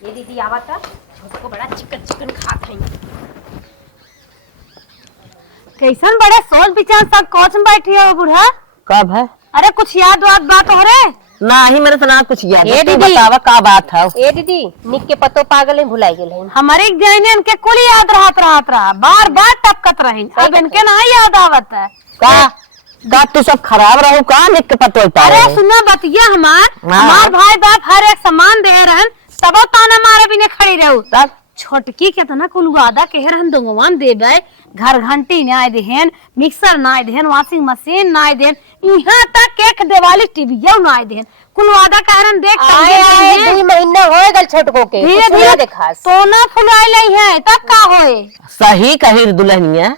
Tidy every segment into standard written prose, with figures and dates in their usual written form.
ये दीदी आवा था, उसको बड़ा चिकन चिकन खात है। कैसन बड़े सोच विचार सब कोच में बैठी हो बूढ़ा? कब है? अरे कुछ याद वाद बात हो रे? नहीं मेरे तो ना कुछ याद है। दीदी बतावा का बात है? ए दीदी निक के पतो पागल है, भुलाई गेल है। हमारे जाने इनके कुल याद रहत रहा, बार बार टपकत रही। अब इनके ना याद आवत है का तू सब खराब रहू का निक के पतो पाए? अरे सुना बतिया हमार भाई बाप हर एक सामान दे रहन, तबो ताना मारे बिना खड़ी रहू। तब छोटकी के तना कुल वादा कह रहन दोगवान देबे, घर घंटी ना देहन, मिक्सर ना देहन, वॉशिंग मशीन ना देहन, यहाँ तक एक दिवाली टीवी ना देहन। कुल वादा कह रहन देख आए 2 महीना होए गल छोटको के धीरे धीरे देखा सोना फुलाई लई है तब का होए। सही कही दुल्हनिया,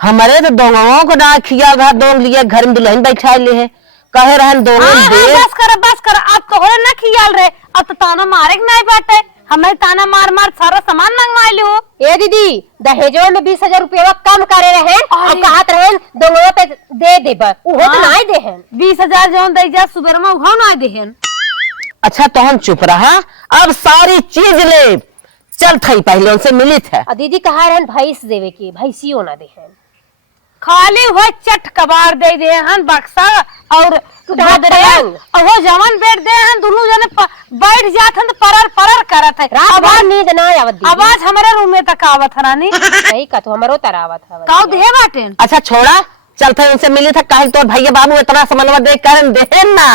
हमारे तो दोनों को ना खिया घर दोग लिए घर में दुल्हन बैठा ले है, कहे रहन दोनों दे। बस कर अब तो हो ना खियाल रहे, अब तो ताना मारे के नहीं बाटे। हमें ताना मार मार सारा सामान मंगवा लो। ए दीदी दहेजो में 20,000 रुपया कम करे रहे और कहत रहे दोनों पे दे देबा, उहो तो नहीं देहन। 20,000 जोन दे जा सुबह में उहो नहीं देहन। अच्छा तो हम चुप रहा, अब सारी चीज ले चल थई पहले उनसे मिली थे। दीदी कहा रहन भैंस देवे की, भैंसियो ना देहन, खाली हो चट कबार दे देहन बक्सा और वो जवान बैठ दे हन, दोनों जने बैठ जात हन तो परर परर करत है। आवाज नींद ना आवत दीदी, आवाज हमारे रूम में तक आवत रानी। सही का तो हमरो तरावत हवे। काऊ दे बाटेन। अच्छा छोड़ा चल थे उनसे मिली था, कहे तोर भैया बाबू इतना समन्वय देख कर देहन ना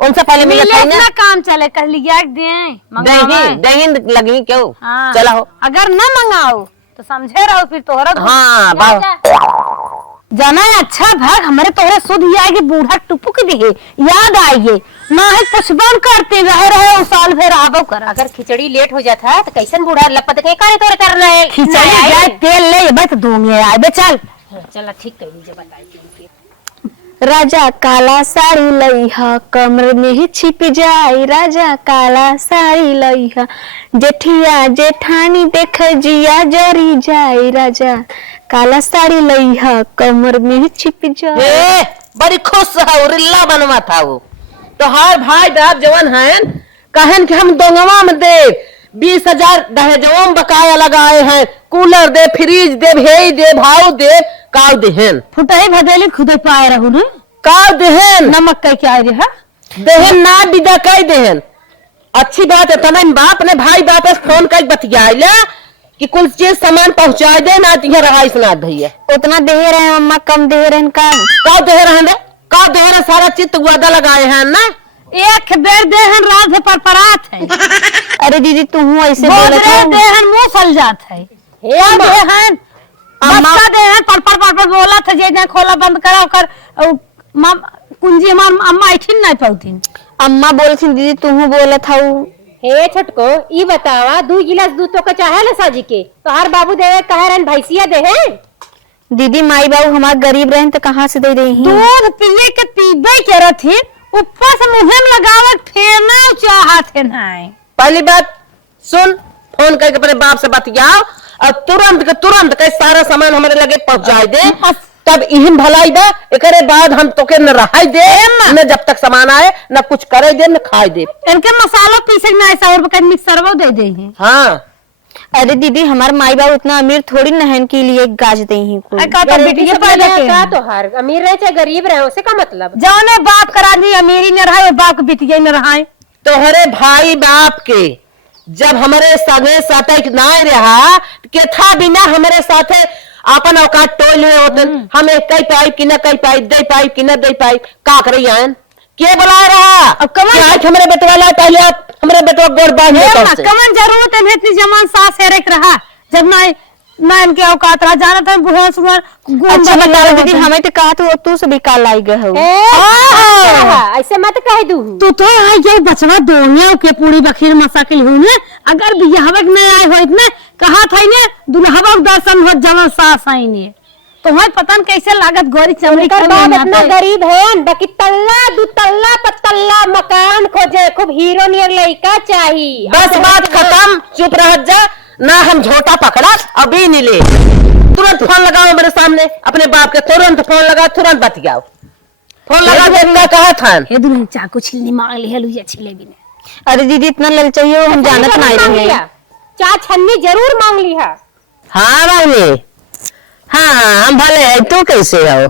उनसे पहले मिले थे ना। इतना काम चले कर लिया देही लगी क्यों? हाँ। चला हो, अगर न मंगाओ तो समझे रहो फिर तोहरा। हाँ जाना है अच्छा भाग हमारे तोहरे सुध आएगी, बूढ़ा टुपुक दे याद आइए ना है कुछ बन करते रहे साल भर आबो कर। अगर खिचड़ी लेट हो जाता है तो कैसन बूढ़ा लपत के करे तोरे करना है। खिचड़ी जाए तेल ले बस दूंगे आबे चल। चला ठीक कर लीजिए बताइए। राजा काला साड़ी लइहा कमर में ही छिप जाए, राजा काला साड़ी लइहा जेठिया जेठानी देख जिया जरी जाए, राजा काला साड़ी लइहा कमर में ही छिप जाए। बड़ी खुश है रिल्ला बनवा था वो तो हर भाई बाप जवान है कहन कि हम दोंगवा में दे 20,000 दहेजवा में बकाया लगाए हैं, कूलर दे, फ्रिज दे, भेई दे, भाव दे, काव देहन फुटाई भदेली खुदे पाए रहू ने काव देहन नमक कह के आए रे देहन ना विदा कह देहन। अच्छी बात है तना बाप ने भाई बाप से फोन कर बतियाइला कि कुल चीज सामान पहुंचा दे ना तिहा रहा इसना भैया उतना दे रहे हैं अम्मा, कम दे रहे हैं का? काव दे रहे हैं काव दे रहे सारा चित्त वादा लगाए हैं ना, एक बेर देहन रात पर परात है। अरे दीदी तू ऐसे बोलत है, देहन मुंह सल जात है। हे देहन अम्मा देहन पर बोला था जे ना खोला बंद करा कर कुंजी हमार अम्मा ऐठिन नहीं पौथिन। अम्मा बोलथिन दीदी तू बोलत हऊ। हे छोटको ई बतावा 2 गिलास दूध तो का चाहे ना साजी के तो हर बाबू देवे कह रहन भैंसिया देहे। दीदी माई बाबू हमार गरीब रहन तो कहाँ से दे रही? दूध पिए के पीबे के रथी ऊपर से मुंह में लगावत फेरना चाहत है नहीं। पहली बात सुन, फोन करके अपने बाप से बतियाओ और तुरंत के सारा सामान हमारे लगे पहुंचाई दे, तब इहिम भलाई बा। एकरे बाद हम तोके न रहाई दे न जब तक सामान आए न कुछ करे दे न खाई दे। इनके मसाला पीसे ना ऐसा और बकर मिक्सर वो दे दे हैं। हाँ अरे दीदी हमारे माई बाबू इतना अमीर थोड़ी नहन के लिए गाज दे ही कोई। का तो हर अमीर रहे चाहे गरीब रहे उसे का मतलब। जाने बाप करा दी अमीरी न रहा बाप बिटिया न रहा। तोहरे भाई बाप के जब हमारे संगे साथ ना रहा के था बिना हमारे साथे अपन औकात टोल हुए होते हम एक कई पाइप कि न कई पाइप दे पाइप कि न दे पाइप का कर के बुला रहा। अब कमन आज हमारे बेटवा ला पहले आप हमारे बेटवा गोड़ बांध ले कमन जरूरत है इतनी जमान सास है रख रहा जब ना इनके औकात रहा जाना था बुढ़ा सुना। अच्छा बता दीदी हमें तो कहा तू से भी काल आई गए हो। ऐसे मत कह दू तू तो ये बचवा दोनिया के पूरी बखीर मसाकिल हुई ने अगर बियाहवक में आए हो इतने कहा था ने दुल्हवा दर्शन हो जवन सास आई ने तुम्हें पता न कैसे लागत गोरी चमड़ी कर बाप इतना गरीब है बाकी तल्ला 2 तल्ला पतल्ला मकान खोजे खूब हीरो नियर लड़का चाहिए। बस बात खत्म, चुप रह जा ना हम झोटा पकड़ा अभी नहीं ले। तुरंत फोन लगाओ मेरे सामने अपने बाप के, तुरंत फोन लगा तुरंत बतियाओ। फोन लगा कहा था हे दुल्हन चाकू छिलनी मांग ली है लुया छिले भी ने अरे दीदी इतना लल चाहिए हम जानत नहीं रहे। चार छन्नी जरूर मांग ली है। हाँ रानी, हाँ हम भले है, तू कैसे हो?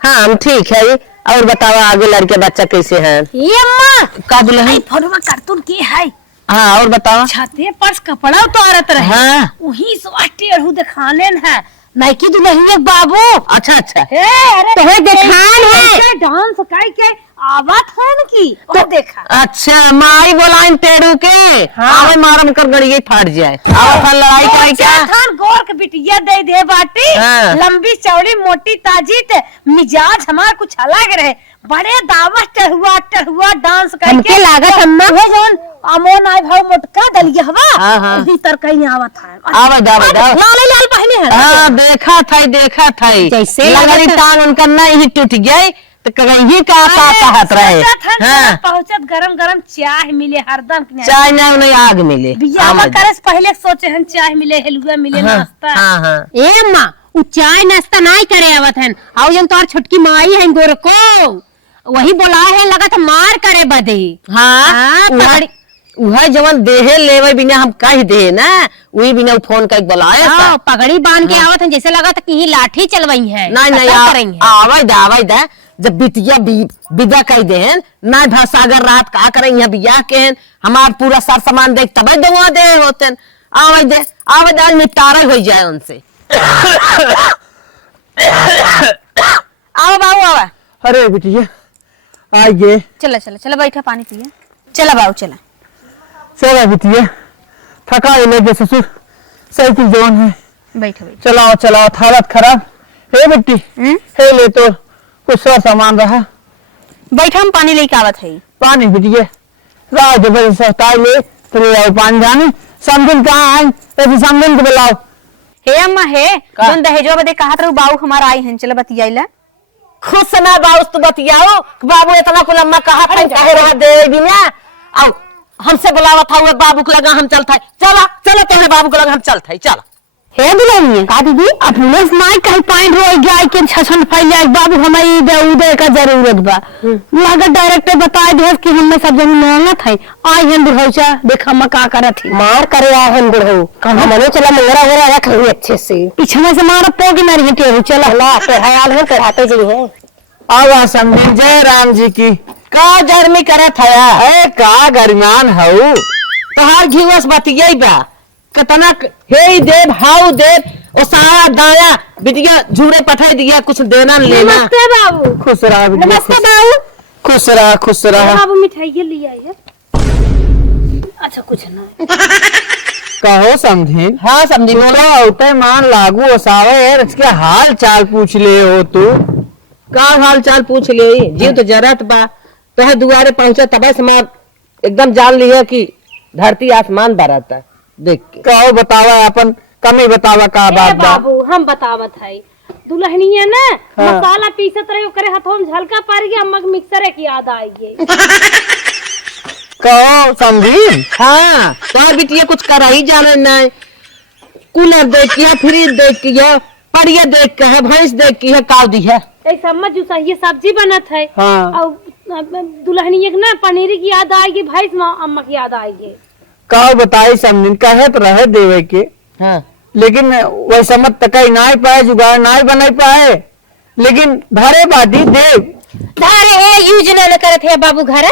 हाँ हम ठीक है। और बताओ आगे लड़के बच्चा कैसे हैं? ये अम्मा का दुल्हन? फोनवा कार्टून के है हाँ और बताओ। छाते पर कपड़ा उतारत रहे, हाँ वही सो टेढ़ू दिखाने है नैकी दुल्हन बाबू। अच्छा अच्छा। तुम्हें दिखान है डांस काई के आवाज है न की तो देखा। अच्छा माई बोलाइन टेढ़ू के। हाँ आवे मारम कर गड़िए फाट जाए। आवा लड़ाई कराई क्या? थान गोर के बिटिया दे दे बाटी। हाँ। लंबी चौड़ी मोटी ताजी ते मिजाज हमार कुछ अलग रहे। बड़े दावत टहुआ डांस करके हमके लागत अम्मा वो जोन अमोन आए भाव मोटका दलिया हवा। हाँ, हाँ। भीतर कहीं आवत है। आवे लाल लाल पहने है। हाँ देखा था जैसे लगरी टांग उनका नहीं ही टूट गई तो कहीं का कहत रहे। हाँ पहुंचत गरम गरम चाय मिले हरदम की नहीं। चाय नहीं आग मिले। बियाह करे से पहले सोचे हम चाय मिले हलवा मिले नाश्ता। हाँ हाँ ए अम्मा उ चाय नाश्ता नहीं करे आवत हन। आओ जन तोर छोटकी माई है गोर को वही बोला है लगत मार करे बदे। हाँ वह जवन देहे लेवे बिना हम कह दे ना वही बिना फोन कर बुलाया। हाँ, पगड़ी बांध के आवत हन जैसे लगत कि ही लाठी चलवई है। नहीं आवाज दा जब बिटिया विदा कह दे ना भसागर रात का करे यहाँ बियाह के हैं हमार पूरा सार सामान देख तब दवा दे होते आवाज दाल निपटारा हो जाए उनसे। आओ बाबू आवा। अरे बिटिया आइए। चला चला चला बैठा पानी पिए। चला बाबू चला। चला बिटिया थका लगे ससुर साइकिल जवान है। बैठा बैठा। चलाओ हालत खराब है बिट्टी। हे ले तो कुछ सा सामान रहा। बैठा हम पानी लेके आवत है। पानी बिटिया रात जबरदस्त सहताई ले तो ले आओ पानी। जाने समझन कहाँ आए ऐसे समझन को बुलाओ। हे अम्मा हे जोन दहेजवा बदे कहत रहू बाबू हमारा आई हन। चला बतियाइला। खुश ना बाबू तू बतियाओ बाबू इतना कुल अम्मा कहा कहे रहा दे बिना आओ हमसे बुलावा था वो बाबू को लगा हम चलता है। चला चलो तुम्हें बाबू को लगा हम चलता है। चलो हे दुल्हन का दीदी अपने माई कहीं पॉइंट हो गया के छछन फैल जाए बाबू हमारी उदय का जरूरत बा। लागत डायरेक्टर बता दे कि हमें सब जमीन मांगत है आई हन बुढ़ौचा देख हम का करत ही मार करे आ हन बुढ़ऊ कहां मने चला मंगरा हो रख रही अच्छे से पीछे से मार पोग नहीं टेरू चला ला पे हयाल हो कराते जी है। आवा समझन जय राम जी की। का जर्मी करत है का गरिमान हऊ तोहार घीवस बतियाई बा कतना हे देव हाउ देव ओ साया दाया बिटिया झूरे पठाई दिया कुछ देना लेना। नमस्ते बाबू। खुश रहा बिटिया। नमस्ते बाबू। खुश रहा। बाबू मिठाई ले आई है। अच्छा कुछ ना कहो समझी। हाँ समझी बोलो उते मान लागू ओसावे इसके हाल चाल पूछ ले हो तू। का हाल चाल पूछ ले जीव तो जरत बा तो दुआरे पहुंचा तब से मैं एकदम जान लिया कि धरती आसमान बरता देख के। कहो बतावा अपन कमी बतावा का बात बा। बाबू हम बतावत है दुल्हनिया ना मसाला पीसत रहे ओकरे हाथों में झलका पड़ गया अम्मा मिक्सर की याद आई गई। कहो समझी। हाँ तो बिटिया कुछ करा ही जाने नहीं कूलर देख किया फ्रिज देख किया परिया देख के है भैंस देख की है काव दी है समझ ये सब्जी बनत है। हाँ। और दुल्हनिया ना पनीर की याद आएगी भैंस अम्मा की याद आएगी। कहो बताई समझी कहे तो रहे देवे के। हाँ लेकिन वैसा मत तकई नहीं पाए जुगाड़ नहीं बनाई पाए लेकिन भरे बाटी देव धारे है यूज न करत है बाबू घर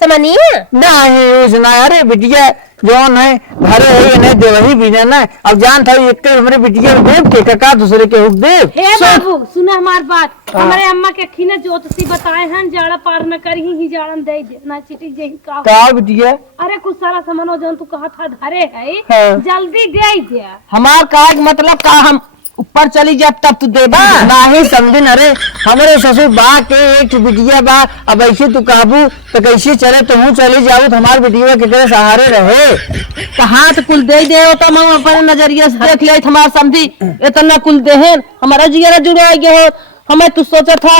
समनिया ना है योजना। अरे बिटिया जौन है भरे है इन्हें देवही भी ना। अब जान था एक हमारे बिटिया देव के का दूसरे के हुक देव। हे बाबू सुना हमार बात। हमारे अम्मा के खीना ज्योतिषी बताए हैं जाड़ा पार न करी ही जाड़न दे ना चिटी जही का बिटिया। अरे कुछ सारा सामान जन तू कहा था धरे है हाँ। जल्दी दे दिया। हमार का मतलब का हम ऊपर चली जाब तब तू देबा नहीं समझिन। अरे हमारे ससुर बा के एक बिटिया बा अब ऐसे तू काबू तो कैसे चले तो हूँ चली जाऊ हमार बिटिया के सहारे रहे। कहाँ तो कुल दे दे तो हम अपने नजरिए से देख ले हमार समझी इतना कुल दे हमारा जिया जुड़ा गए हो हमें तू सोचा था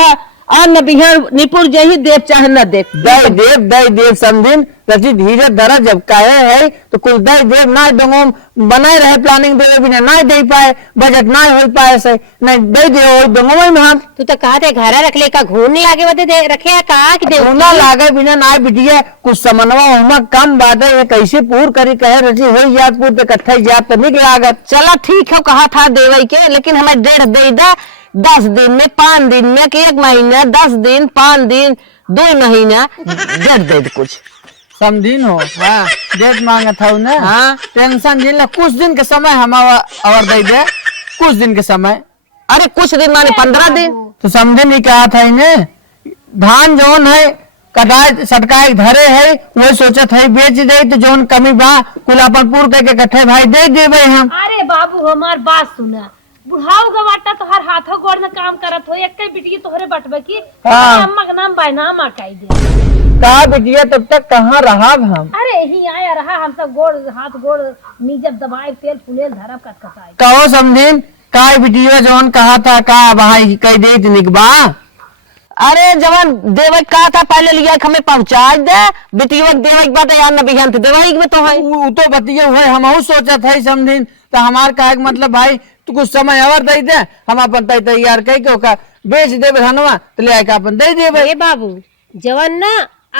और न बिहार निपुर जही देव चाहे न देव दई देव समझिन रची धीरे धरा जब कहे है तो कुल दई देव ना दोंगो बनाए रहे प्लानिंग देवे बिना ना दे पाए बजट ना हो पाए से नहीं दे दे दोंगो में हम तू तो कहा थे घर रख ले का घून नहीं लागे बदे दे रखे है कहा कि दे ना लागे बिना ना बिटिया कुछ समनवा होमा कम बात है कैसे पूर करी कहे रची हो याद पूर पे कट्ठा याद तो नहीं लागत। चला ठीक है कहा था देवे के लेकिन हमें 1.5 दे दा 10 दिन में 5 दिन में कि 1 महीना 10 दिन 5 दिन 2 महीना दे कुछ समझिन हो। हाँ डेट मांगा था उन्हें। हाँ टेंशन जिन कुछ दिन के समय हम और दे दे कुछ दिन के समय। अरे कुछ दिन माने 15 दिन तो समझे नहीं कहा था इन्हें धान जोन है कटाई सटकाई धरे है वही सोचत है बेच दे तो जोन कमी बा कुल अपन पूर करके कट्ठे भाई दे देवे हम। अरे बाबू हमार बात सुना बुढ़ाऊ गवाटा तो हर हाथों गोड़ में काम करत हो एक बिटिया तोहरे बटबे की अम्मा का नाम बायनाम आकाई दे कहा बिटिया तब तक कहाँ रहा हम। अरे ही आया रहा हम सब गोड़ हाथ गोड़ मीजब दबाए तेल फुलेल धरब कटकटाई कहो समझिन का बिटिया जोन कहा था का भाई कह दे निकबा। अरे जवान देवे कहा था पहले लिया हमें पहुंचा दे बिटिया देवे के बाद यार न बिहान देवाई में तो है वो तो बतिया हुए हम सोचत है समझिन तो हमार कहे मतलब भाई तू कुछ समय और दे दे हम अपन तैयार कह के ओका बेच देवे धनवा तो ले आके अपन दे देवे। ए बाबू जवन ना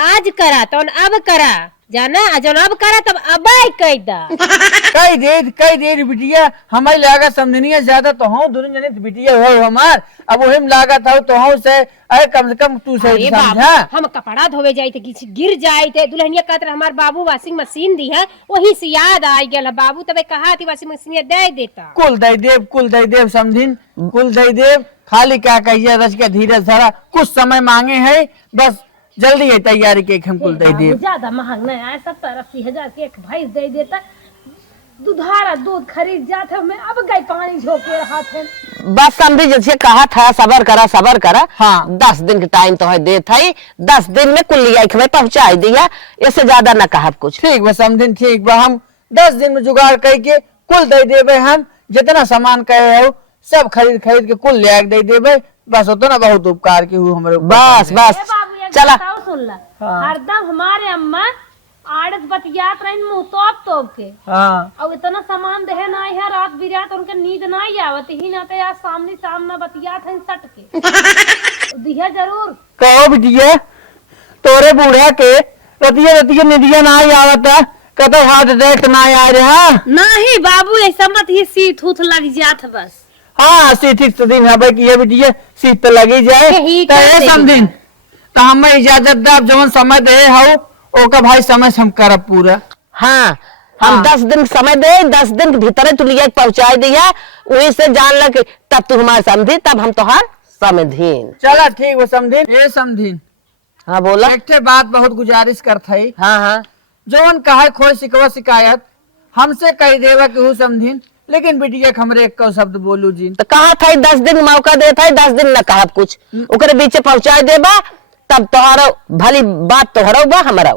आज करा तो अब करा जाना जवन अब करा तब अब कह दा कई दे बिटिया हमारी लागत समझनिया ज्यादा तो हूँ दोनों जने बिटिया हो हमार अब वही में लागत हो तो हूँ से अरे कम से कम तू से अरे बाबू समझा। हम कपड़ा धोवे जाए थे किसी गिर जाए थे दुल्हनिया कहते हमार बाबू वॉशिंग मशीन दी है वही से याद आ गया बाबू तबे कहा थी वॉशिंग मशीन दे देता कुल दई देव समझिन कुल दई देव खाली क्या कहिए रच के धीरे धरा कुछ समय मांगे है बस जल्दी है तैयारी के हम कुल दई देव। ज्यादा महंग नहीं आया 70-80 हजार के एक भैंस दे देता दुधारा दूध खरीद जाते मैं अब गई पानी झोंके रहा थे बस समझी जैसे कहा था सबर करा। हाँ 10 दिन का टाइम तो है दे था 10 दिन में कुल लिया हमें पहुंचा दिया इससे ज्यादा न कहा कुछ। ठीक बा समझिन ठीक बा हम 10 दिन में जुगाड़ करके कुल दे देवे हम जितना सामान कहे हो सब खरीद के कुल ले दे देवे बस उतना बहुत उपकार की हूँ हमारे बस चला सुन ला हरदम हमारे अम्मा आड़स बतियात रही मुंह तोप के हाँ और इतना सामान देहे ना है रात बिरात उनके नींद ना आवत ही ना तो यार सामने बतियात है सट के दिया जरूर कहो बिटिया तोरे बूढ़ा के रतिया निदिया ना आवत कतो हाथ देख ना आ रहा नहीं बाबू ऐसा मत ही सीट उठ लग जात बस। हाँ सीट तो दिन है कि ये बिटिया सीट तो लगी जाए तो ये समझिन तो हमें इजाजत दे जवन समय दे हो ओका भाई समय से हम करब पूरा। हाँ हम 10 दिन समय दे 10 दिन के भीतर तू लिया पहुंचा दिया वही से जान लग तब तू हमारे समझी तब हम तोहार समझीन। चला ठीक वो समझिन ये समझिन। हाँ बोला एक बात बहुत गुजारिश करत है। हाँ जवन कहे खोई शिकवा शिकायत हमसे कह देवा कि हूँ समझिन लेकिन बिटिया हमरे एक शब्द बोलू जी तो कहा था 10 दिन मौका दे था 10 दिन न कहा कुछ ओकरे बीच पहुंचा देबा तब तोहरा भली बात तोहरा बा हमारा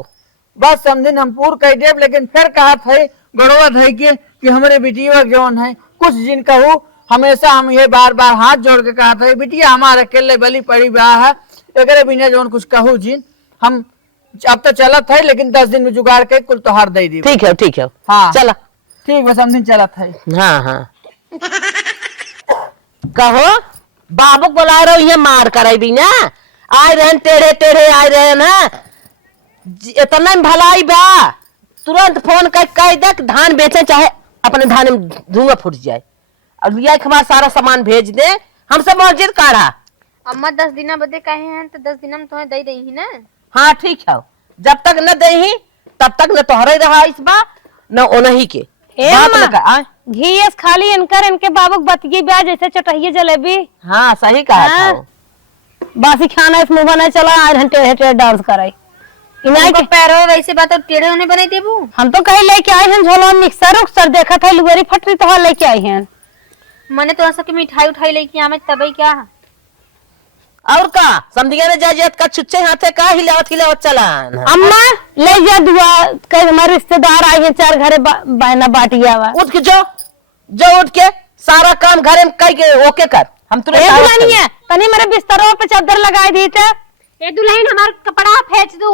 बस समझिन हम पूर कह देव लेकिन फिर कहा थे गड़वा है कि हमारे बिटिया जौन है कुछ जिन कहूँ हमेशा हम ये बार बार हाथ जोड़ के कहा था बिटिया हमारे अकेले बली पड़ी बा है एक बिना जौन कुछ कहूँ जिन हम अब तो चलत है लेकिन 10 दिन में जुगाड़ के कुल तोहार दे दी। ठीक है हाँ चला ठीक बस समझिन चलत है। हाँ कहो बाबू बुला रहे ये मार करे भी ना आए रहे टेढ़े आए रहे ना इतना भलाई बा तुरंत फोन कर कह दे धान बेचे चाहे अपने धान में धुआं फूट जाए और लिया हमारा सारा सामान भेज दे हमसे मस्जिद काढ़ा। अम्मा 10 दिन बदे कहे हैं तो 10 दिन में तुम्हें दे दही ना। हाँ ठीक है जब तक न दही तब तक न तोहरे रहा इस बा न ओनही के घी खाली इनके बाबू बतिये ब्याज जैसे चटहिए जलेबी। हाँ सही कहा था बासी खाना इस मुंह बना चला 8 घंटे डांस कराई इनके पैरों वैसे बात टेढ़े होने बने देबू हम तो कहीं लेके आए हैं झोला मिक्सर उक्सर देखा था लुगरी फटरी तो लेके आए हैं मने तो ऐसा कि मिठाई उठाई लेके आमे तबे क्या और का समझिया ने जायत का छुच्चे हाथे का हिलावत चला अम्मा ले जा दुआ कई हमारे रिश्तेदार आए हैं 4 घरे बायना बाटिया वा उठ के जो उठ के सारा काम घरे में कई के ओके कर हम ए तुरंत दुल्हनी है तनी मेरे बिस्तरों पे चादर लगाई दी थे ए दुल्हन हमार कपड़ा फेंच दू।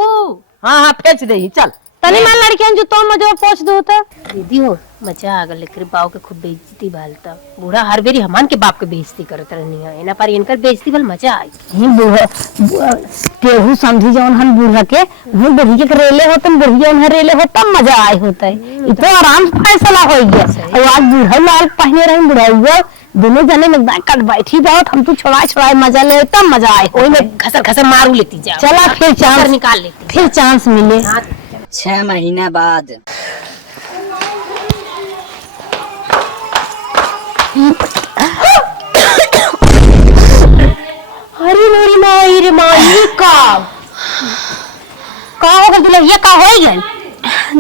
हाँ हाँ फेंच दे चल। तनी मार लड़कियन जूतों में जो पोछ दू तो दीदी हो मजा आ गल लेकर बाव के खूब बेइज्जती भालता बूढ़ा हर बेरी हमान के बाप के बेइज्जती करत रहनी है एना पर इनकर बेइज्जती भल मजा आई। ही बूढ़ा केहू समझी जौन हन बूढ़ा के वो बुढ़िया के रेले होतन बुढ़िया उन्हें रेले होता मजा आए होता है इ तो आराम से फैसला हो गया। और आज बूढ़ा लाल पहने रहे बुढ़ा हुआ दोनों जने में कट बैठी जाओ हम तो छोड़ा मजा ले तब मजा आए ओई में घसर घसर मारू लेती जा चला फिर चांस निकाल लेती फिर चांस मिले। 6 महीना बाद अरे मेरी माई रे माई का हो गल दुल्हन ये का हो गई।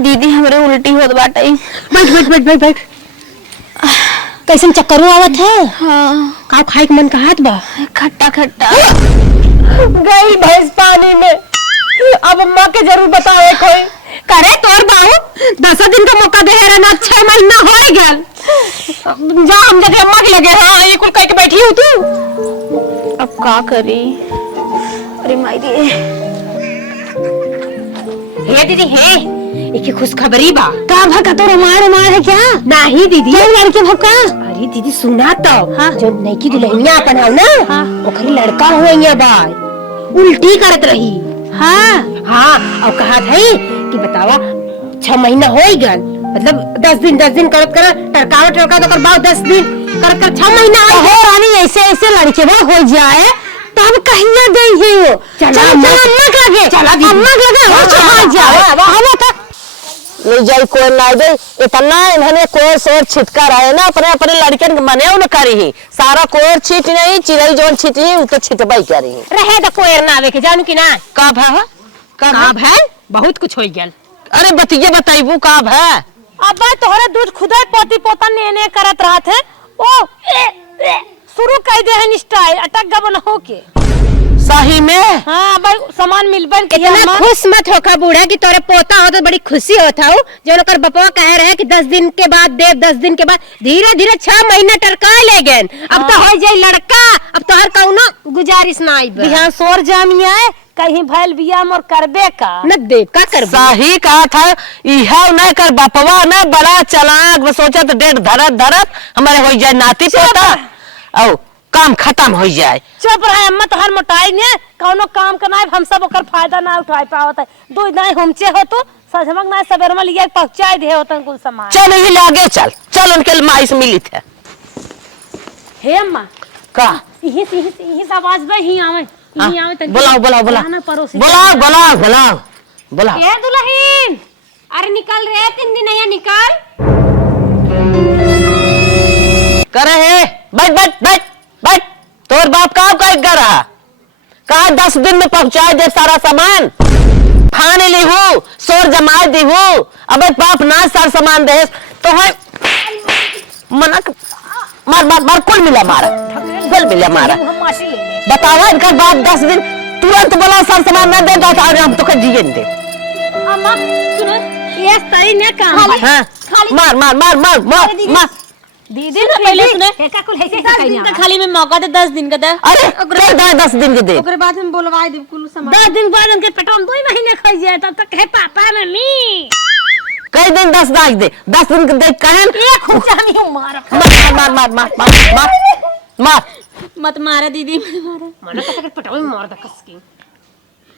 दीदी हमरे उल्टी होत बाटे। बैठ बैठ बैठ बैठ बैठ कैसन चक्कर आवत है। हाँ का खाए के मन कहत बा। खट्टा खट्टा गई भैंस पानी में अब अम्मा के जरूर बताए कोई करे तोर बाहू 10 दिन का मौका दे रहे ना 6 महीना हो गया जा हम जगह अम्मा के लगे। हाँ ये कुल कह के बैठी हूँ तू अब का करी। अरे माई रे हे दीदी हे एक खुशखबरी बा। का भका तोर मार है क्या नहीं दीदी क्या लड़के भका अरे दीदी सुना तो हाँ? जो नईकी दुल्हनिया अपन हो ना हाँ? ओकरी लड़का हुआ बा उल्टी करत रही। हाँ हाँ और कहा था कि बतावा 6 महीना हो गल मतलब 10 दिन करत कर टरका तो कर बाद 10 दिन कर 6 महीना हो हो रानी ऐसे लड़के बा हो जाए तब कहिया दे ही हो चला अम्मा के लगे चला दीदी। अम्मा के लगे हो चला जाए हम तो ले जाई कोई ना दे इतना इन्होंने कोर सोर छिटका रहे ना अपने अपने लड़कन के मने उन करी ही सारा कोर छिट नहीं चिड़ई जोन छिटी उ तो छिटबई करी ही रहे तो कोई ना आवे के जानू कि ना कब है कब है बहुत कुछ हो गल। अरे बतिये बताइबू कब है। अब तोहरे दूध खुदे पोती पोता ने करत रहत है ओ शुरू कर दे है स्टाइल अटक गबन हो के सही में हाँ भाई सामान मिलबन के इतना खुश मत होका बूढ़ा कि तोरे पोता हो तो बड़ी खुशी होता हो जो ओकर बपवा कह रहे कि 10 दिन के बाद देव 10 दिन के बाद धीरे धीरे 6 महीना टरका ले गए। अब तो हो जाए लड़का अब तो हर कौनो गुजारिश ना आई बिहान सोर जामिया कहीं भैल बिया मोर करबे का न दे का कर सही कहा था यह न कर बपवा न बड़ा चलाक सोचा तो डेढ़ धरत हमारे हो जाए नाती पोता औ काम खत्म हो जाए। चुप रहे अम्मा तो हर मोटाई ने कौनो काम करना हम सब ओकर फायदा ना उठाए पावत है दो नहीं हमचे हो तो सजमक ना सबेर में लिया पहुंचाए दे होतन कुल सामान चल ही लागे चल उनके माई से मिली थे हे अम्मा का यही आवाज बे ही आवे यही आवे तनी बुलाओ ना पड़ोसी बुलाओ ए दुल्हन अरे निकल रे 3 दिन या निकल करे है बैठ तोर बाप का कर रहा कहा 10 दिन में पहुंचा दे सारा सामान खाने ली हूँ सोर जमा दी हूँ अब बाप ना सारा सामान दे तो है मना मार कुल मिला मारा बतावा इनका बाप 10 दिन तुरंत बोला सारा सामान ना दे हम तो जिए दे अम्मा सुनो ये सही ने काम हाँ मार दीदी ने पहले सुने एका कुल ऐसे 10 दिन का खाली में मौका दे 10 दिन का दे अरे 10 दिन के दे ओकरे बाद में बोलवाई दे कुल सामान 10 दिन बाद उनके पेटों में 2 महीने खाई जाए तब तक है पापा मम्मी कई दिन 10 दाग दे 10 दिन के दे कहन एक खुचा नहीं मार मार मत मारा दीदी मना का पटाव में मार द कस की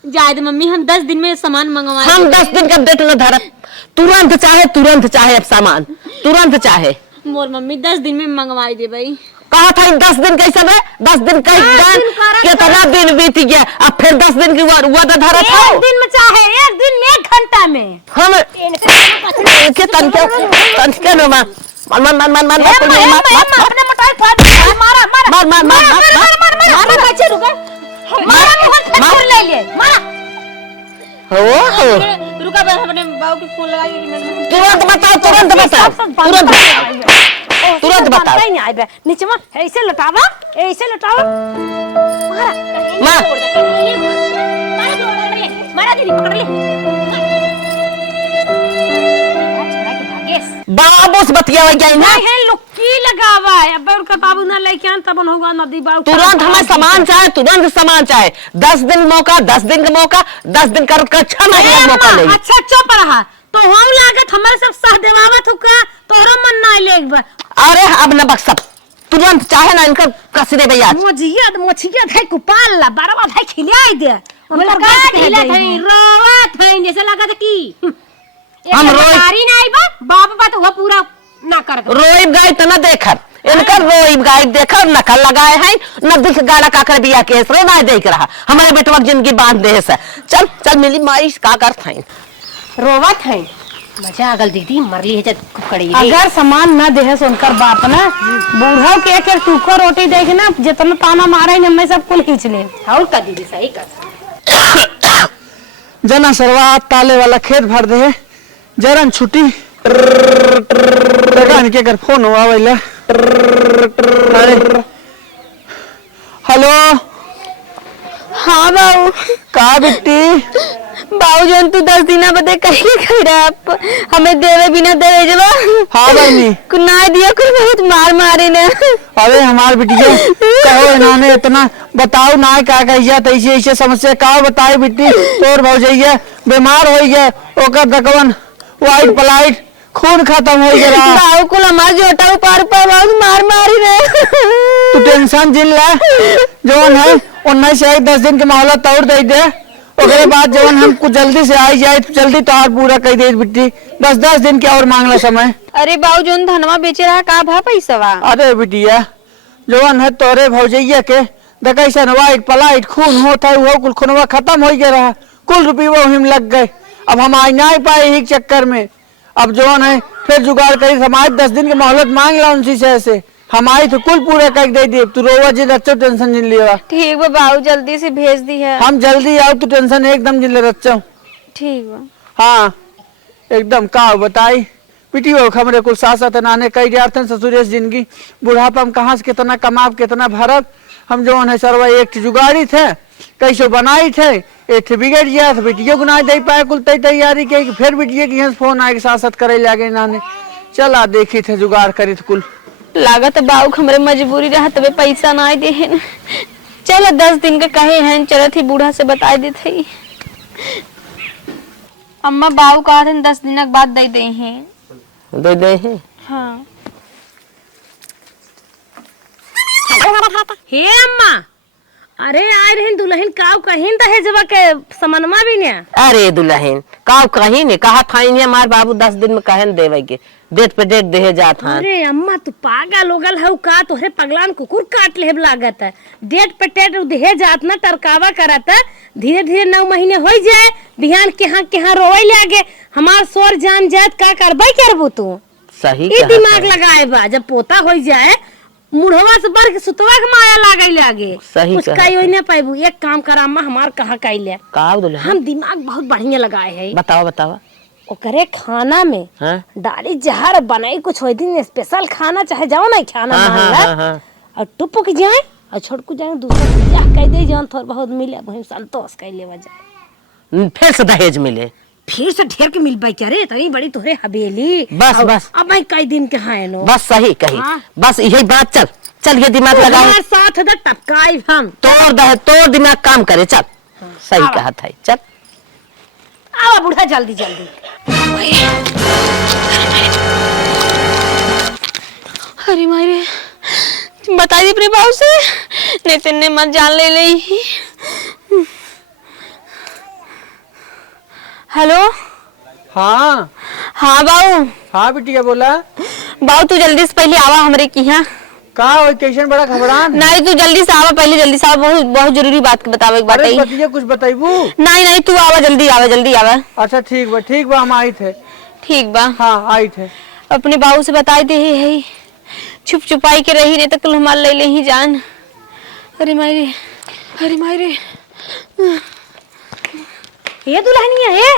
जाए दे मम्मी हम 10 दिन में सामान मंगवाए हम 10 दिन का डेट न धरत तुरंत चाहे अब सामान तुरंत चाहे मोर मम्मी 10 दिन में मंगवाई दे भाई कहा था 10 दिन कैसे है 10 दिन कितना दिन बीत गया अब फिर 10 दिन की हुआ था धरत एक दिन में चाहे एक दिन में 1 घंटा में हम के तन न मार अपने मोटाई फाड़ मारा बच्चे रुको मारा ले ले मारा हो रुका बस अपने बाबू के फोन लगा के तुरंत बताओ तुरंत बताओ नहीं आए बे नीचे में ऐसे लटावा मार मारा दीदी पकड़ ले बाबू से बतिया गया ना है लुक्की मेहंदी लगावा है। अब उनका बाबू ना लेके आन तब होगा नदी बाबू तुरंत हमें सामान चाहे, तुरंत सामान चाहे। 10 दिन मौका, 10 दिन का मौका, 10 दिन कर 6 महीने का मौका ले। अच्छा चुप रहा तो हम लागत हमारे सब सह देवावत हो का तोरो मन ना ले एक बार। अरे अब न बक्सा, तुरंत चाहे ना इनका कसरे भैया। मोचिया धाई कुपाल ला बारवा धाई खिलाई दे उनका का खिला थई रोवत है जैसे लगा था कि हम रोई ना आई बा बाप बा तो वो पूरा ना कर दो। रोइब गाय तना देखर इनका रोइब गाय देखर नकल लगाए हैं न दिख गाला काकर बिया केस रे ना देख रहा हमारे बेटवा जिंदगी बांध दे से। चल चल मिली माई का कर थाई रोवत है मजा अगल दीदी मरली है जब कड़ी अगर सामान न देहे उनकर बाप ना बूढ़ा के एक टूको रोटी देखे ना जितना ताना मारे हमें सब कुल खींच ले। और का दीदी सही कर जना सरवा ताले वाला खेत भर दे जरन छुट्टी के कर फोन हुआ वैला। हेलो हाँ बाबू। का बिट्टी बाबू जन तू 10 दिन बदे कहीं खराब हमें देवे बिना देवे जबा। हाँ बहनी ना दिया कुछ बहुत मार मारे ने। अरे हमार बिटिया कहो इन्होंने इतना बताओ ना का कहिया तैसे ऐसे समस्या का बताए बिट्टी तोर भौजैया बीमार हो गया ओकर दकवन वाइट प्लाइट खून खत्म हो गया। बाबू को हमार जोटा ऊपर बहुत मार मारी ने। तू टेंशन जिन ला जवन है 19 से 10 दिन के मोहलत तोड़ दे दे ओकरे बाद जवन हम कुछ जल्दी से आई जाए तो जल्दी तोहार पूरा कर दे बिट्टी। बस 10 दिन के और मांगला समय। अरे बाबू जोन धनवा बेचे रहा का भा पैसा। अरे बिटिया जवन है तोरे भौजैया के देखैसन वाइट प्लाइट खून होता है वो कुल खूनवा खत्म हो गया रहा कुल रुपये हिम लग गए। अब हम आई नहीं पाए ही चक्कर में अब जवन है फिर जुगाड़ करी हमारे 10 दिन की मोहलत मांग ला उनसी से ऐसे हमारी तो कुल पूरा कर दे दी। तू रोवा जी रच्चो टेंशन जिन लिया। ठीक बा बाबू जल्दी से भेज दी है। हम जल्दी आओ तू टेंशन एकदम जिन ले रच्चो। ठीक बा। हाँ एकदम का बताई पिटी हो हमरे कुल साथ नाने कई जाते ससुरे जिंदगी बुढ़ापा हम कहाँ से कितना कमाब कितना भरब। हम जो है सरवा एक जुगाड़ी थे कैसे बनाई थे एक बिगड़ गया था बेटियों को ना दे पाए कुल तैयारी के फिर बेटिए की फोन आए साथ करे लगे नाने चला देखी थे जुगाड़ करी थे कुल लागत बाबू हमरे मजबूरी रहा तबे पैसा ना दे है। चलो 10 दिन के कहे हैं चलत ही बूढ़ा से बता दे थे। अम्मा बाबू कहा थे 10 दिन के बाद दे दे हैं। दे दे है। हाँ हे अम्मा अरे आए रहन दुल्हन काव कहीं दहेजवा के समनमा भी ने। अरे दुल्हन काव कहीं ने कहा था हमार बाबू 10 दिन में कहन देवे के डेट पे डेट दे जात हां। अरे अम्मा तू पागल होगल हौ का तोहरे पगलान कुकुर काट लेब लागत है डेट पे डेट दे जात ना टरकावा करत धीरे धीरे 9 महीने हो जाए बिहान के रोए लागे हमार सोर जान जात का करबै करबो तू। सही ई दिमाग लगाए बा जब पोता हो जाए मुढ़वा से बर के सुतवा के माया लागे लागे सही कुछ कई होई ना पाइबू। एक काम कर अम्मा हमार कहा कैले काव दुल्हन हम दिमाग बहुत बढ़िया लगाए है। बताओ बताओ ओकरे खाना में हाँ? डाली जहर बनाई कुछ होई दिन स्पेशल खाना चाहे जाओ ना खाना मांगला और टुपुक जाए और छोटकू जाए दूसरा ब्याह कह दे जान थोड़ बहुत मिले वही संतोष कह लेवा जाए फिर से दहेज मिले फिर से ढेर के मिल पाई क्या रे तनी बड़ी तोहरे हवेली बस बस अब मैं कई दिन के हाय नो बस सही कही हाँ? बस यही बात चल चल ये दिमाग लगा हमारे साथ द टपकाई हम तोड़ दिमाग काम करे चल। सही कहा था चल आवा बूढ़ा जल्दी जल्दी। अरे मारे बता दी अपने बाबू से नहीं तेने मत जान ले ली। हेलो हाँ हाँ बाबू। हाँ बिटिया बोला बाबू तू जल्दी से पहले आवा हमरे की यहाँ का कैसन बड़ा घबरान नहीं तू जल्दी से आवा पहले जल्दी से आवा बहुत बहुत जरूरी बात बतावे एक बात अरे है। बतिया कुछ बताइबू। नहीं तू आवा जल्दी आवा। अच्छा ठीक बा हम आई थे। ठीक बा हाँ आई थे अपने बाबू से बता दे है छुप छुपाई के रही नहीं तो कल हमारे ले ले ही जान। अरे मायरे ये दुल्हनिया है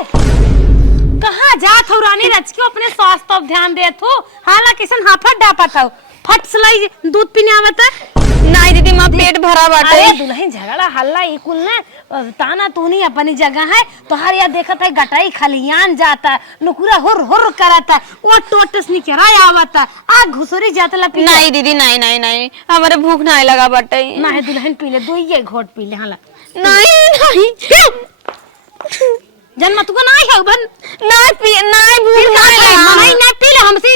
कहाँ जात हो रानी रच के अपने स्वास्थ्य पर ध्यान देत हो हाला किसन हाफत डापत हो फट सलाई दूध पीने आवत है नहीं दीदी माँ पेट भरा बाटे। अरे दुल्हन झगड़ा हल्ला ई कुल ना ताना तूनी अपनी जगह है तोहार या देखत है गटाई खलियान जाता नुकुरा हुर हुर करता वो टोटस निकरा आवता आ घुसरी जातला पी नहीं दीदी नहीं नहीं नहीं हमारे भूख नहीं लगा बाटे। ना दुल्हन पी ले दो ये घोट पी ले हाला नहीं नहीं जन्म तुको नहीं है बन नहीं पी नहीं भूख नहीं लगा। नहीं ना पी ले हमसे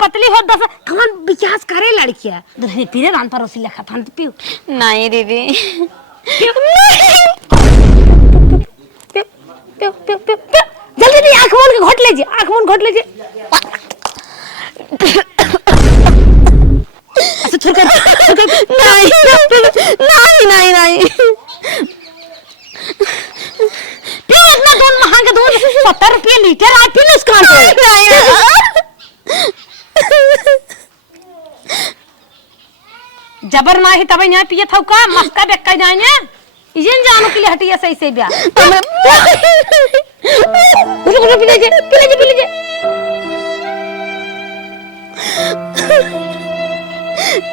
पतली हो दस कौन विकास करे लड़कियां दुल्हन पी ले रान परोसी लेखा थान पी नहीं दीदी जल्दी जल्दी आंख मूंद के घोट लीजिए आंख मूंद घोट लीजिए अच्छा थोड़ा नहीं नहीं नहीं नहीं क्यों इतना दूध महंगा दूध 70 रुपये लीटर आज पी नुकसान जबर ना ही तबे नहीं पिए था का मस्का बेक्का जाने इजन जानो के लिए हटिया सही से ब्याह पी लीजिए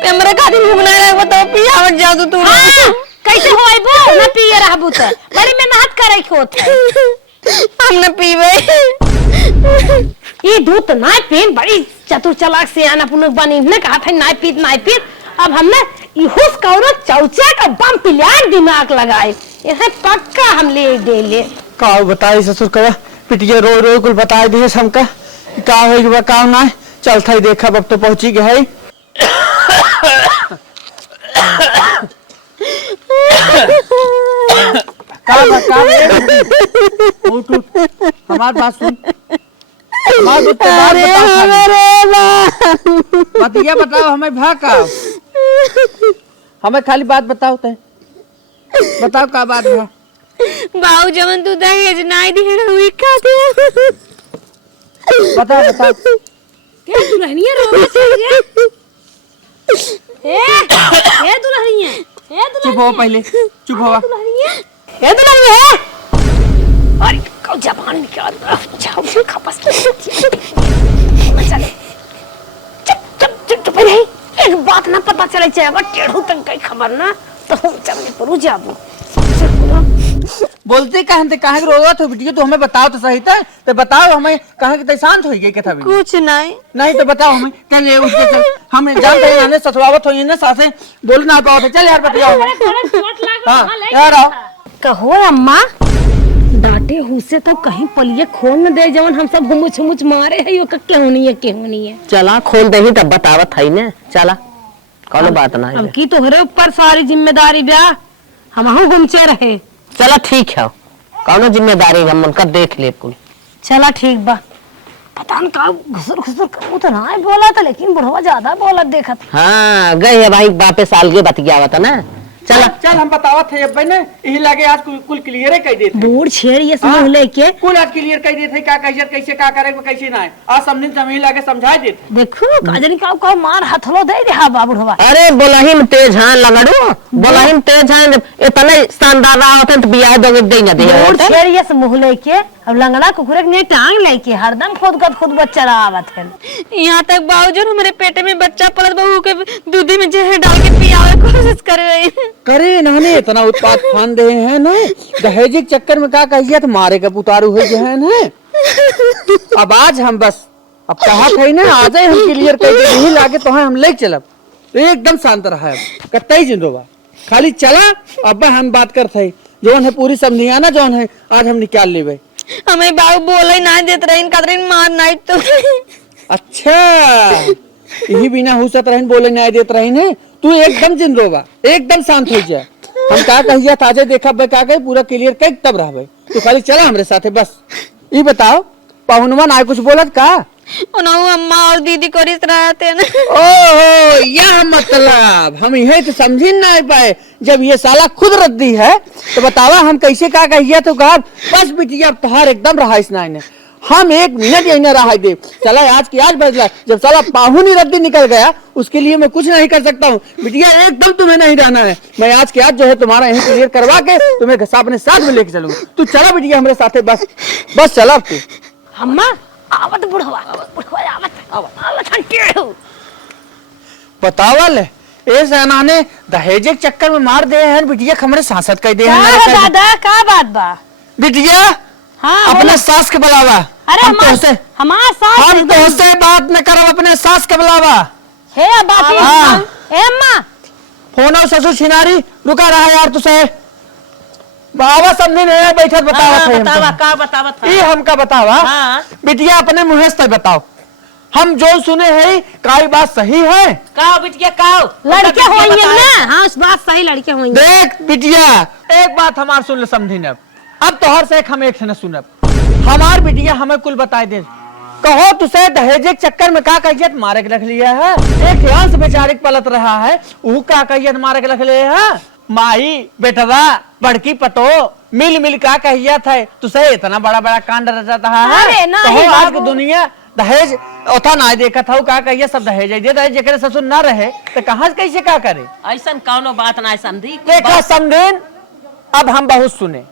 हमरा खाती भूख नहीं लगा बताओ पियावत जा तू कैसे होई बो ना पिए रहबू त बड़ी मेहनत करे होत हम न पीवे। ये दूध ना पीन बड़ी चतुर चालाक से आना पुनः बनी ने कहा था ना पीत अब हमने इहुस कौनो चौचा का बम पिलार दिमाग लगाए ऐसे पक्का हम ले का बताई ससुर का पिटिया रो रो कुल बताई दिए हमका का होई का ना चल था देखा अब तो पहुंची गए है हमारी बात सुन बतिया बताओ हमें भाका हमें खाली बात बताओ ते बताओ का बात है बाऊ जवन तू दहेज नहीं दे रही का दे बताओ क्या दुल्हनिया रो ए दुल्हनिया चुप हो पहले चुप हो ए दुल्हनिया है अरे कौ जबान निकाल जाओ फिर खपस चले चुप नहीं एक बात ना पता चले चाहे टेढ़ू तक कई खबर ना तो हम चलने पर जाबू बोलते कहाँ के रोवत हो बिटिया तो हमें बताओ तो सही था तो बताओ हमें कहाँ के शांत हो गई कथा कुछ नहीं नहीं तो बताओ हमें चल ये उसके चल हमें जानते हैं आने ससुरावत हो ना साथे बोल ना पाओ चल यार बताओ हां यार आओ कहो अम्मा डांटे हुसे तो कहीं पलिए खोल न दे जवन हम सब घुमुच मारे है यो क्यों नहीं है चला खोल दही तब बतावत है ना चला कोनो बात ना अब की तोहरे ऊपर सारी जिम्मेदारी ब्याह हमहु घुमचे रहे चला ठीक है कौनो जिम्मेदारी हम उनका देख ले कुल चला ठीक बा पता न का घुसर करू तो ना बोला था लेकिन बुढ़वा ज्यादा बोला देखा था हाँ गए है भाई बापे साल के बतिया हुआ था ना चला चल हम बतावत है अब ने यही लगे आज कुल क्लियर कह देते बूढ़ छेड़ ये समूह लेके कुल आज क्लियर कह देते क्या कैसे का करे कैसे ना आज समझ समझ लगे समझा देते देखो काजनी का मार हथलो दे दे हां बुढ़वा अरे बोलाही में तेज हां लगड़ो बोलाही में तेज हां इतने शानदार आवत तो बियाह दोगे दे ना दे बूढ़ छेड़ ये समूह लेके अब लंगड़ा कुकुरे ने टांग लेके हरदम खुद बच्चा आवत है यहाँ तक बावजूद हमारे पेटे में बच्चा पलत बहू के दूधी में जहर डाल के पियावे कोशिश कर रही करे इन्होंने इतना उत्पाद फान दे हैं ना दहेज के चक्कर में क्या कहिए तो मारे का पुतारू हो गए हैं ना अब आज हम बस अब कहा थे ना आज ही हम क्लियर कर दे नहीं लागे तो हम ले चलब तो एकदम शांत रहा है कतई जिंदोबा खाली चला अब हम बात करते जौन है पूरी समझियाना जौन है आज हम निकाल लेबे हमें बाबू बोले ना देत रही कतरीन मार नाइट तो अच्छा यही बिना हुसत रहन बोले नहीं देत रही ने तू एकदम जिंदोबा एकदम शांत हो जा हम का कहिया ताजे देखा बे का पूरा क्लियर कर तब रहबे तू खाली चला हमरे साथे बस ई बताओ पहुनवा ना कुछ बोलत का उन्होंने अम्मा और दीदी को रिश्ते रहते ना ओहो यह मतलब हम यही तो समझ ही नहीं पाए जब ये साला खुद रद्दी है तो बतावा हम कैसे का कहिया तो कहा बस बिटिया अब तोहार एकदम रहा इस नाई ने हम एक मिनट यही ना रहा दे चला आज की आज बदला जब साला पाहुन ही रद्दी निकल गया उसके लिए मैं कुछ नहीं कर सकता हूँ बिटिया एकदम तुम्हें नहीं रहना है मैं आज के आज जो है तुम्हारा यही क्लियर करवा के तुम्हें अपने साथ में लेके चलूंगा तू चला बिटिया हमारे साथ बस बस चला तू अम्मा आवत बुढ़वा आवत बतावा ले ए सेना ने दहेज के चक्कर में मार दे हैं बिटिया हमारे सांसद कह दे का हैं है दादा का बात बा? बिटिया हाँ अपने सास के बुलावा। अरे हम तो से हमार सास हम तो से बात न करब अपने सास के बुलावा। हे बाती हाँ। ए अम्मा फोन और ससुर छिनारी रुका रहा यार तुसे बाबा समझी नहीं बैठत बतावत है बतावा का बतावत ई हमका बतावा। हाँ। बिटिया अपने मुंह से बताओ हम जो सुने हैं काई बात सही है? का बिटिया का लड़के होंगे ना। हाँ उस बात सही लड़के होंगे। देख बिटिया एक बात हमार सुन ले समझी न अब तोहर से हम एक से न सुनब। हमार बिटिया हमें कुल बताए दे कहो तुसे दहेज के चक्कर में का कहियत मारे के रख लिया है। एक हंस बेचारे पलट रहा है ऊ का कहियत मारे के रख लिया है। माई बेटवा बड़की पतो मिल मिल का कहियत है तुसे इतना बड़ा बड़ा कांड रचा है। अरे नहीं कहो आज की बाबू। दुनिया दहेज ओथा ना देखा था का कहिए सब दहेज दे दहेज जेकरे ससुर ना रहे तो कहां से कैसे का करे। ऐसा कौनो बात ना समझी देखा समझेन अब हम बहुत सुने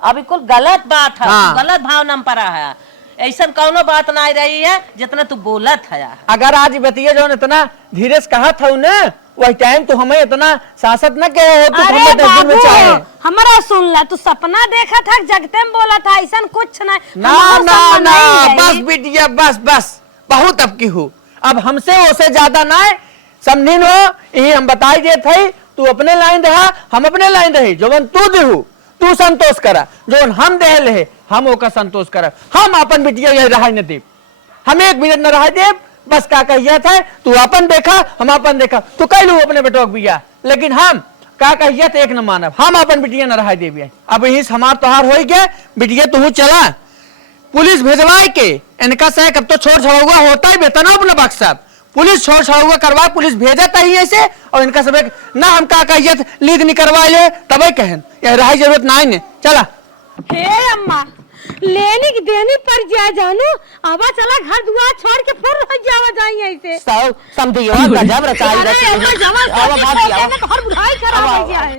अभी कुल गलत बात है। हाँ। गलत भावना में पड़ा है। ऐसा कौनो बात ना रही है जितना तू बोलत है। अगर आज बतिया जो इतना धीरे से कहा था ना वही टाइम तो हमें इतना शासक न के हो तो अरे हमें 10 दिन में बाबू चाहे हमारा सुन ला तू सपना देखा था जगते में बोला था ऐसा कुछ नहीं। ना हमारा ना सपना ना नहीं है बस ये। बिटिया बस बस बहुत अब की हूँ अब हमसे उसे ज्यादा ना समझिन हो यही हम बताई दे थे तू अपने लाइन रहा हम अपने लाइन रही जो तू देहू तू संतोष करा जो हम दे ले हम ओका संतोष करा। हम अपन बिटिया ये रहा न देव हम एक मिनट न रहा देव बस का कहिया था तू अपन देखा हम अपन देखा तू कह लू अपने बेटो बिया लेकिन हम का कहिया एक न मानब हम अपन बिटिया न रहा देवी। अब यही हमार तोहार हो गया बिटिया तू चला पुलिस भेजवाए के इनका से कब तो छोड़ छड़ौआ होता है बेतना अपना बक्सा पुलिस छोड़ छड़ौआ करवा पुलिस भेजता ही ऐसे और इनका सब ना हम का कहियत लीद नहीं करवाए ले तब कहन यह रही जरूरत ना है चला। हे अम्मा लेनी की देनी पर जाए जानू आवा चला घर दुआर छोड़ के फिर रह जावा जाएंगे ऐसे समझियो गजब रचाई अरे रची अम्मा जमा आवा भाग गया। हर बुढ़ाई करा जाए।